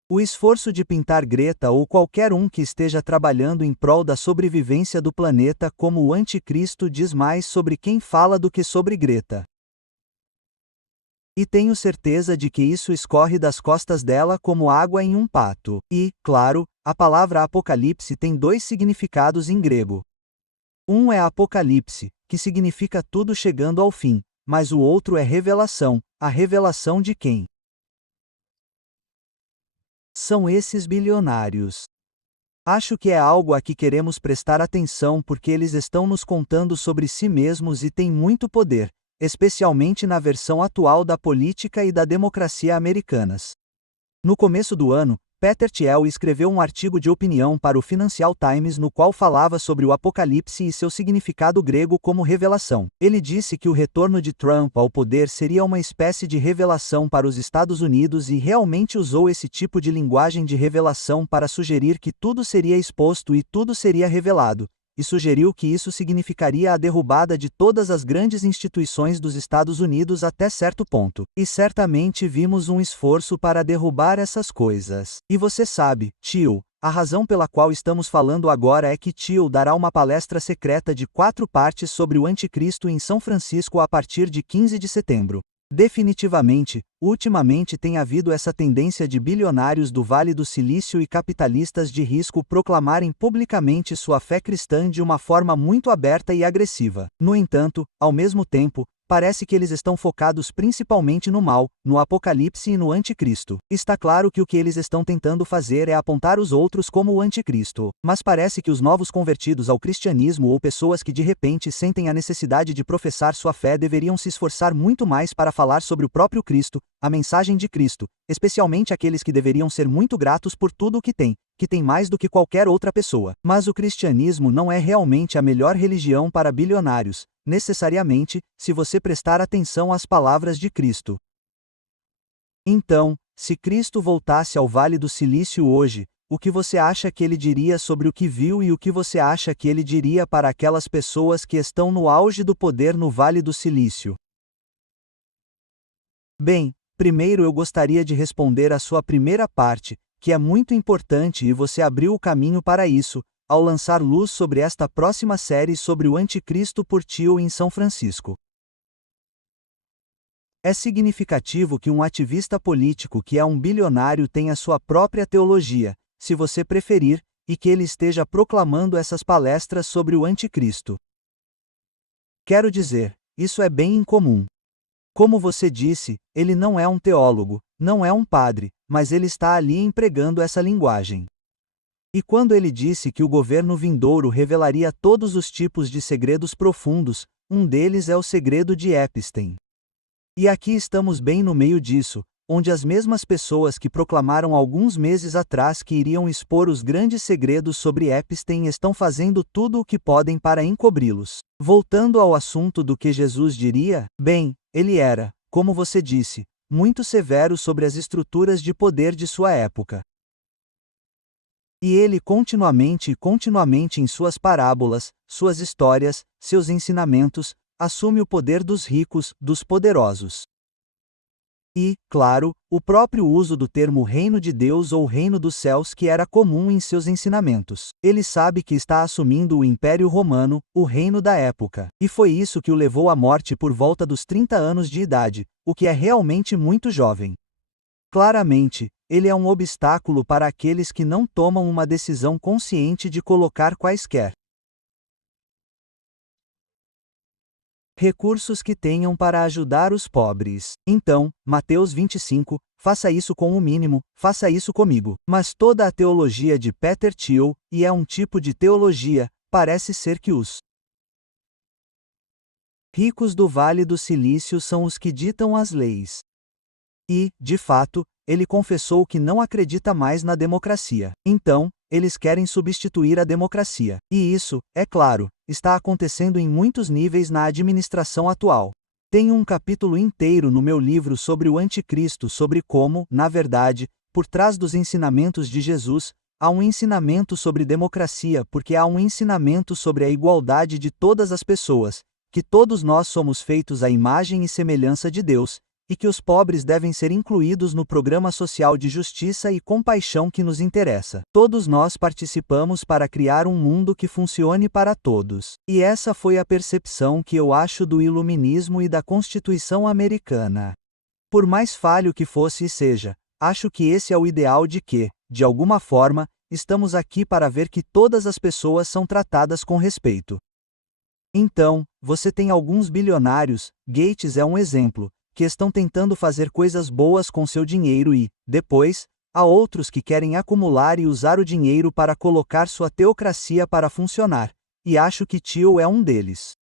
O esforço de pintar Greta ou qualquer um que esteja trabalhando em prol da sobrevivência do planeta como o anticristo diz mais sobre quem fala do que sobre Greta. E tenho certeza de que isso escorre das costas dela como água em um pato. E, claro, a palavra apocalipse tem dois significados em grego. Um é apocalipse, que significa tudo chegando ao fim, mas o outro é revelação, a revelação de quem? São esses bilionários. Acho que é algo a que queremos prestar atenção porque eles estão nos contando sobre si mesmos e têm muito poder, especialmente na versão atual da política e da democracia americanas. No começo do ano, Peter Thiel escreveu um artigo de opinião para o Financial Times no qual falava sobre o Apocalipse e seu significado grego como revelação. Ele disse que o retorno de Trump ao poder seria uma espécie de revelação para os Estados Unidos e realmente usou esse tipo de linguagem de revelação para sugerir que tudo seria exposto e tudo seria revelado, e sugeriu que isso significaria a derrubada de todas as grandes instituições dos Estados Unidos até certo ponto. E certamente vimos um esforço para derrubar essas coisas. E você sabe, Thiel, a razão pela qual estamos falando agora é que Thiel dará uma palestra secreta de 4 partes sobre o anticristo em São Francisco a partir de 15 de setembro. Definitivamente, ultimamente tem havido essa tendência de bilionários do Vale do Silício e capitalistas de risco proclamarem publicamente sua fé cristã de uma forma muito aberta e agressiva. No entanto, ao mesmo tempo, parece que eles estão focados principalmente no mal, no Apocalipse e no Anticristo. Está claro que o que eles estão tentando fazer é apontar os outros como o Anticristo, mas parece que os novos convertidos ao cristianismo ou pessoas que de repente sentem a necessidade de professar sua fé deveriam se esforçar muito mais para falar sobre o próprio Cristo, a mensagem de Cristo, especialmente aqueles que deveriam ser muito gratos por tudo o que tem mais do que qualquer outra pessoa. Mas o cristianismo não é realmente a melhor religião para bilionários, necessariamente, se você prestar atenção às palavras de Cristo. Então, se Cristo voltasse ao Vale do Silício hoje, o que você acha que ele diria sobre o que viu e o que você acha que ele diria para aquelas pessoas que estão no auge do poder no Vale do Silício? Bem, primeiro eu gostaria de responder a sua primeira parte, que é muito importante e você abriu o caminho para isso, ao lançar luz sobre esta próxima série sobre o Anticristo por Thiel em São Francisco. É significativo que um ativista político que é um bilionário tenha sua própria teologia, se você preferir, e que ele esteja proclamando essas palestras sobre o anticristo. Quero dizer, isso é bem incomum. Como você disse, ele não é um teólogo, não é um padre, mas ele está ali empregando essa linguagem. E quando ele disse que o governo vindouro revelaria todos os tipos de segredos profundos, um deles é o segredo de Epstein. E aqui estamos bem no meio disso, onde as mesmas pessoas que proclamaram alguns meses atrás que iriam expor os grandes segredos sobre Epstein estão fazendo tudo o que podem para encobri-los. Voltando ao assunto do que Jesus diria, bem, ele era, como você disse, muito severo sobre as estruturas de poder de sua época. E ele continuamente em suas parábolas, suas histórias, seus ensinamentos, assume o poder dos ricos, dos poderosos. E, claro, o próprio uso do termo reino de Deus ou reino dos céus que era comum em seus ensinamentos. Ele sabe que está assumindo o Império Romano, o reino da época. E foi isso que o levou à morte por volta dos 30 anos de idade, o que é realmente muito jovem. Claramente, ele é um obstáculo para aqueles que não tomam uma decisão consciente de colocar quaisquer recursos que tenham para ajudar os pobres. Então, Mateus 25, faça isso com o mínimo, faça isso comigo. Mas toda a teologia de Peter Thiel, e é um tipo de teologia, parece ser que os ricos do Vale do Silício são os que ditam as leis. E, de fato, ele confessou que não acredita mais na democracia. Então, eles querem substituir a democracia. E isso, é claro, está acontecendo em muitos níveis na administração atual. Tenho um capítulo inteiro no meu livro sobre o anticristo, sobre como, na verdade, por trás dos ensinamentos de Jesus, há um ensinamento sobre democracia porque há um ensinamento sobre a igualdade de todas as pessoas, que todos nós somos feitos à imagem e semelhança de Deus, e que os pobres devem ser incluídos no programa social de justiça e compaixão que nos interessa. Todos nós participamos para criar um mundo que funcione para todos. E essa foi a percepção que eu acho do iluminismo e da Constituição americana. Por mais falho que fosse e seja, acho que esse é o ideal de que, de alguma forma, estamos aqui para ver que todas as pessoas são tratadas com respeito. Então, você tem alguns bilionários, Gates é um exemplo, que estão tentando fazer coisas boas com seu dinheiro e, depois, há outros que querem acumular e usar o dinheiro para colocar sua teocracia para funcionar, e acho que Thiel é um deles.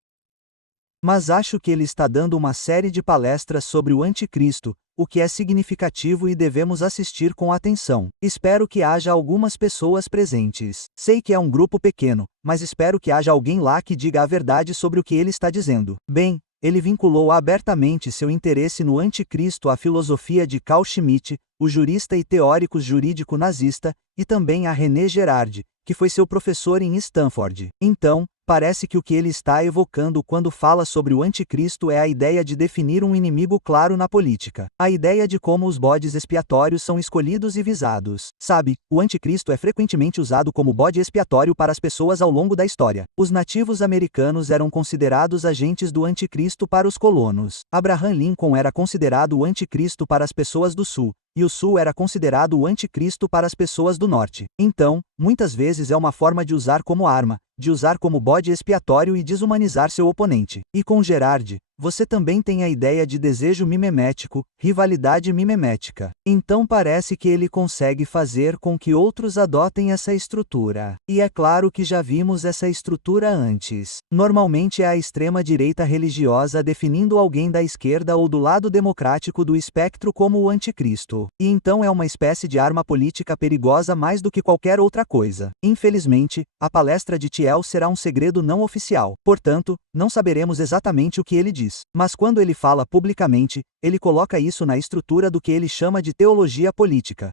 Mas acho que ele está dando uma série de palestras sobre o anticristo, o que é significativo e devemos assistir com atenção. Espero que haja algumas pessoas presentes. Sei que é um grupo pequeno, mas espero que haja alguém lá que diga a verdade sobre o que ele está dizendo. Bem, ele vinculou abertamente seu interesse no anticristo à filosofia de Carl Schmitt, o jurista e teórico jurídico nazista, e também a René Girard, que foi seu professor em Stanford. Então, parece que o que ele está evocando quando fala sobre o anticristo é a ideia de definir um inimigo claro na política. A ideia de como os bodes expiatórios são escolhidos e visados. Sabe, o anticristo é frequentemente usado como bode expiatório para as pessoas ao longo da história. Os nativos americanos eram considerados agentes do anticristo para os colonos. Abraham Lincoln era considerado o anticristo para as pessoas do sul, e o sul era considerado o anticristo para as pessoas do norte. Então, muitas vezes é uma forma de usar como arma, de usar como bode expiatório e desumanizar seu oponente. E com Girard, você também tem a ideia de desejo mimemético, rivalidade mimemética. Então parece que ele consegue fazer com que outros adotem essa estrutura. E é claro que já vimos essa estrutura antes. Normalmente é a extrema-direita religiosa definindo alguém da esquerda ou do lado democrático do espectro como o anticristo. E então é uma espécie de arma política perigosa mais do que qualquer outra coisa. Infelizmente, a palestra de Thiel será um segredo não oficial. Portanto, não saberemos exatamente o que ele diz. Mas quando ele fala publicamente, ele coloca isso na estrutura do que ele chama de teologia política.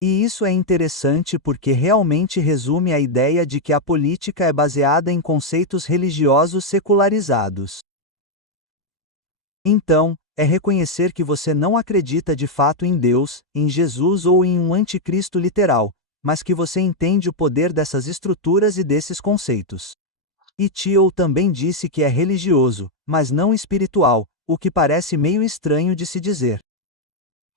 E isso é interessante porque realmente resume a ideia de que a política é baseada em conceitos religiosos secularizados. Então, é reconhecer que você não acredita de fato em Deus, em Jesus ou em um anticristo literal, mas que você entende o poder dessas estruturas e desses conceitos. E Thiel também disse que é religioso, mas não espiritual, o que parece meio estranho de se dizer.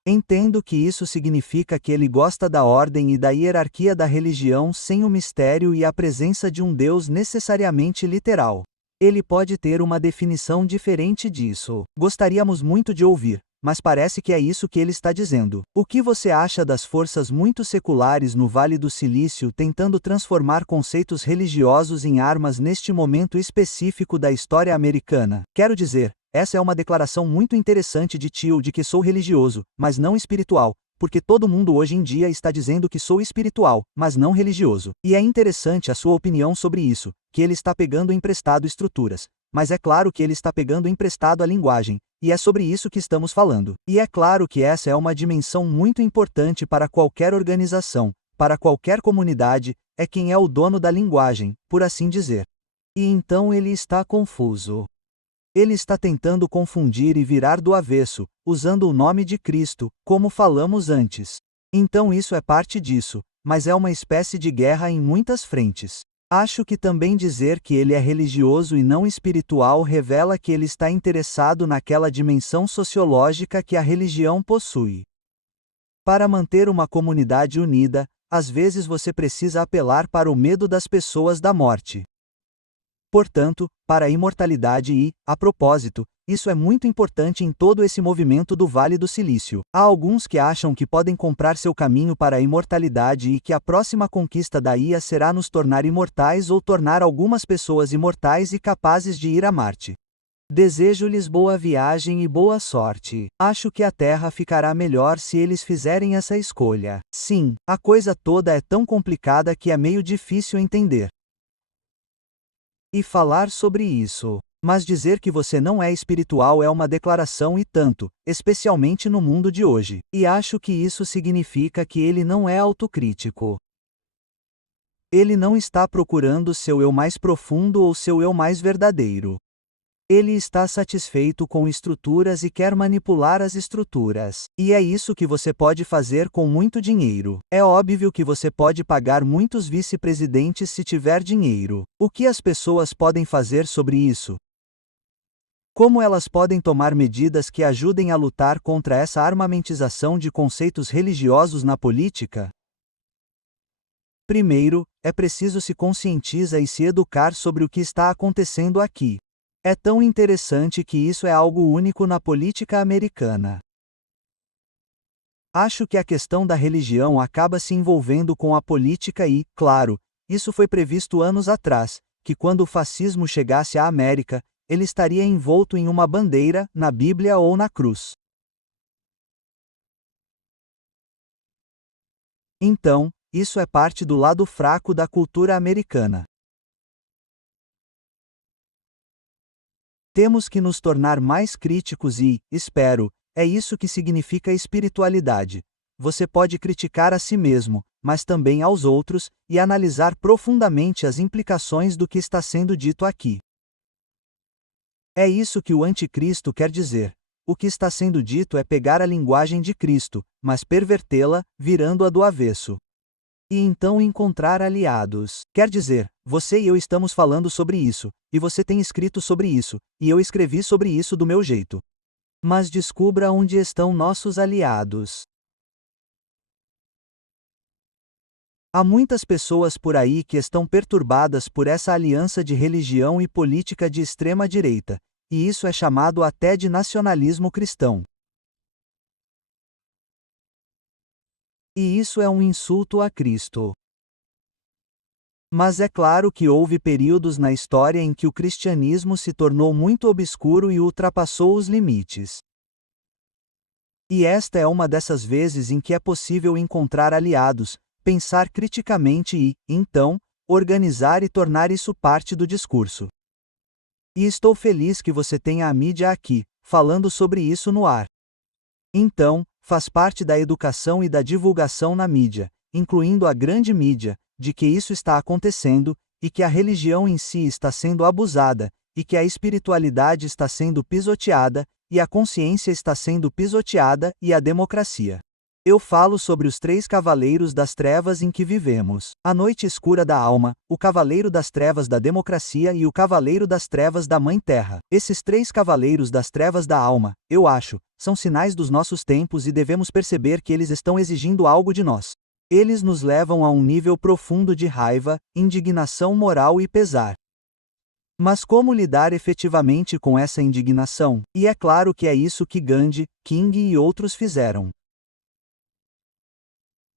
Entendo que isso significa que ele gosta da ordem e da hierarquia da religião sem o mistério e a presença de um Deus necessariamente literal. Ele pode ter uma definição diferente disso. Gostaríamos muito de ouvir, mas parece que é isso que ele está dizendo. O que você acha das forças muito seculares no Vale do Silício tentando transformar conceitos religiosos em armas neste momento específico da história americana? Quero dizer, essa é uma declaração muito interessante de tio de que sou religioso, mas não espiritual, porque todo mundo hoje em dia está dizendo que sou espiritual, mas não religioso. E é interessante a sua opinião sobre isso, que ele está pegando emprestado estruturas, mas é claro que ele está pegando emprestado a linguagem, e é sobre isso que estamos falando. E é claro que essa é uma dimensão muito importante para qualquer organização, para qualquer comunidade, é quem é o dono da linguagem, por assim dizer. E então ele está confuso. Ele está tentando confundir e virar do avesso, usando o nome de Cristo, como falamos antes. Então isso é parte disso, mas é uma espécie de guerra em muitas frentes. Acho que também dizer que ele é religioso e não espiritual revela que ele está interessado naquela dimensão sociológica que a religião possui. Para manter uma comunidade unida, às vezes você precisa apelar para o medo das pessoas da morte. Portanto, para a imortalidade e, a propósito, isso é muito importante em todo esse movimento do Vale do Silício. Há alguns que acham que podem comprar seu caminho para a imortalidade e que a próxima conquista da IA será nos tornar imortais ou tornar algumas pessoas imortais e capazes de ir a Marte. Desejo-lhes boa viagem e boa sorte. Acho que a Terra ficará melhor se eles fizerem essa escolha. Sim, a coisa toda é tão complicada que é meio difícil entender. E falar sobre isso. Mas dizer que você não é espiritual é uma declaração e tanto, especialmente no mundo de hoje. E acho que isso significa que ele não é autocrítico. Ele não está procurando seu eu mais profundo ou seu eu mais verdadeiro. Ele está satisfeito com estruturas e quer manipular as estruturas. E é isso que você pode fazer com muito dinheiro. É óbvio que você pode pagar muitos vice-presidentes se tiver dinheiro. O que as pessoas podem fazer sobre isso? Como elas podem tomar medidas que ajudem a lutar contra essa armamentização de conceitos religiosos na política? Primeiro, é preciso se conscientizar e se educar sobre o que está acontecendo aqui. É tão interessante que isso é algo único na política americana. Acho que a questão da religião acaba se envolvendo com a política e, claro, isso foi previsto anos atrás, que quando o fascismo chegasse à América, ele estaria envolto em uma bandeira, na Bíblia ou na cruz. Então, isso é parte do lado fraco da cultura americana. Temos que nos tornar mais críticos e, espero, é isso que significa espiritualidade. Você pode criticar a si mesmo, mas também aos outros, e analisar profundamente as implicações do que está sendo dito aqui. É isso que o anticristo quer dizer. O que está sendo dito é pegar a linguagem de Cristo, mas pervertê-la, virando-a do avesso. E então encontrar aliados. Quer dizer, você e eu estamos falando sobre isso, e você tem escrito sobre isso, e eu escrevi sobre isso do meu jeito. Mas descubra onde estão nossos aliados. Há muitas pessoas por aí que estão perturbadas por essa aliança de religião e política de extrema-direita, e isso é chamado até de nacionalismo cristão. E isso é um insulto a Cristo. Mas é claro que houve períodos na história em que o cristianismo se tornou muito obscuro e ultrapassou os limites. E esta é uma dessas vezes em que é possível encontrar aliados, pensar criticamente e, então, organizar e tornar isso parte do discurso. E estou feliz que você tenha a mídia aqui, falando sobre isso no ar. Então, faz parte da educação e da divulgação na mídia, incluindo a grande mídia, de que isso está acontecendo, e que a religião em si está sendo abusada, e que a espiritualidade está sendo pisoteada, e a consciência está sendo pisoteada, e a democracia. Eu falo sobre os 3 cavaleiros das trevas em que vivemos: a noite escura da alma, o cavaleiro das trevas da democracia e o cavaleiro das trevas da Mãe Terra. Esses 3 cavaleiros das trevas da alma, eu acho, são sinais dos nossos tempos e devemos perceber que eles estão exigindo algo de nós. Eles nos levam a um nível profundo de raiva, indignação moral e pesar. Mas como lidar efetivamente com essa indignação? E é claro que é isso que Gandhi, King e outros fizeram.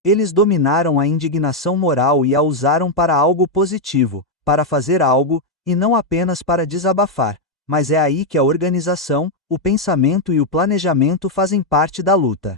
Eles dominaram a indignação moral e a usaram para algo positivo, para fazer algo, e não apenas para desabafar. Mas é aí que a organização, o pensamento e o planejamento fazem parte da luta.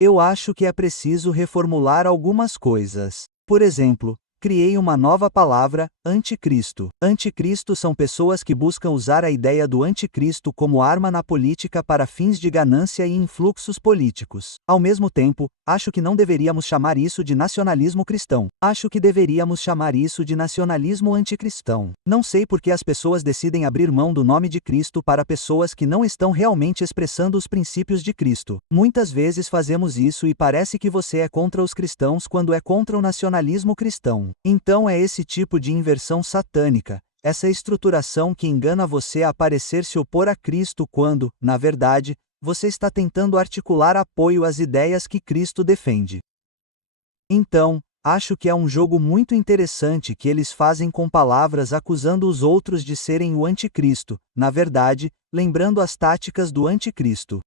Eu acho que é preciso reformular algumas coisas. Por exemplo, criei uma nova palavra, anticristo. Anticristo são pessoas que buscam usar a ideia do anticristo como arma na política para fins de ganância e influxos políticos. Ao mesmo tempo, acho que não deveríamos chamar isso de nacionalismo cristão. Acho que deveríamos chamar isso de nacionalismo anticristão. Não sei por que as pessoas decidem abrir mão do nome de Cristo para pessoas que não estão realmente expressando os princípios de Cristo. Muitas vezes fazemos isso e parece que você é contra os cristãos quando é contra o nacionalismo cristão. Então é esse tipo de inversão satânica, essa estruturação que engana você a parecer se opor a Cristo quando, na verdade, você está tentando articular apoio às ideias que Cristo defende. Então, acho que é um jogo muito interessante que eles fazem com palavras acusando os outros de serem o anticristo, na verdade, lembrando as táticas do anticristo.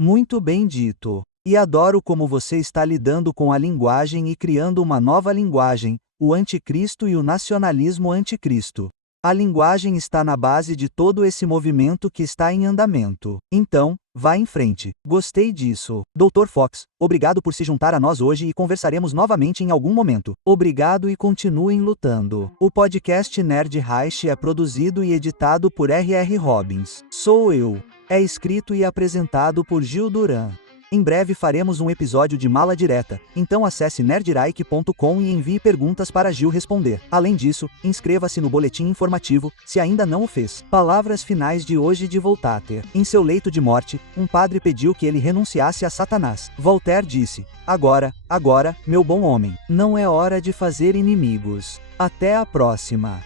Muito bem dito. E adoro como você está lidando com a linguagem e criando uma nova linguagem, o anticristo e o nacionalismo anticristo. A linguagem está na base de todo esse movimento que está em andamento. Então, vá em frente. Gostei disso. Dr. Fox, obrigado por se juntar a nós hoje e conversaremos novamente em algum momento. Obrigado e continuem lutando. O podcast Nerd Reich é produzido e editado por R.R. Robbins. Sou eu. É escrito e apresentado por Gil Duran. Em breve faremos um episódio de Mala Direta, então acesse nerdreich.com e envie perguntas para Gil responder. Além disso, inscreva-se no boletim informativo, se ainda não o fez. Palavras finais de hoje de Voltaire. Em seu leito de morte, um padre pediu que ele renunciasse a Satanás. Voltaire disse: agora, meu bom homem, não é hora de fazer inimigos. Até a próxima.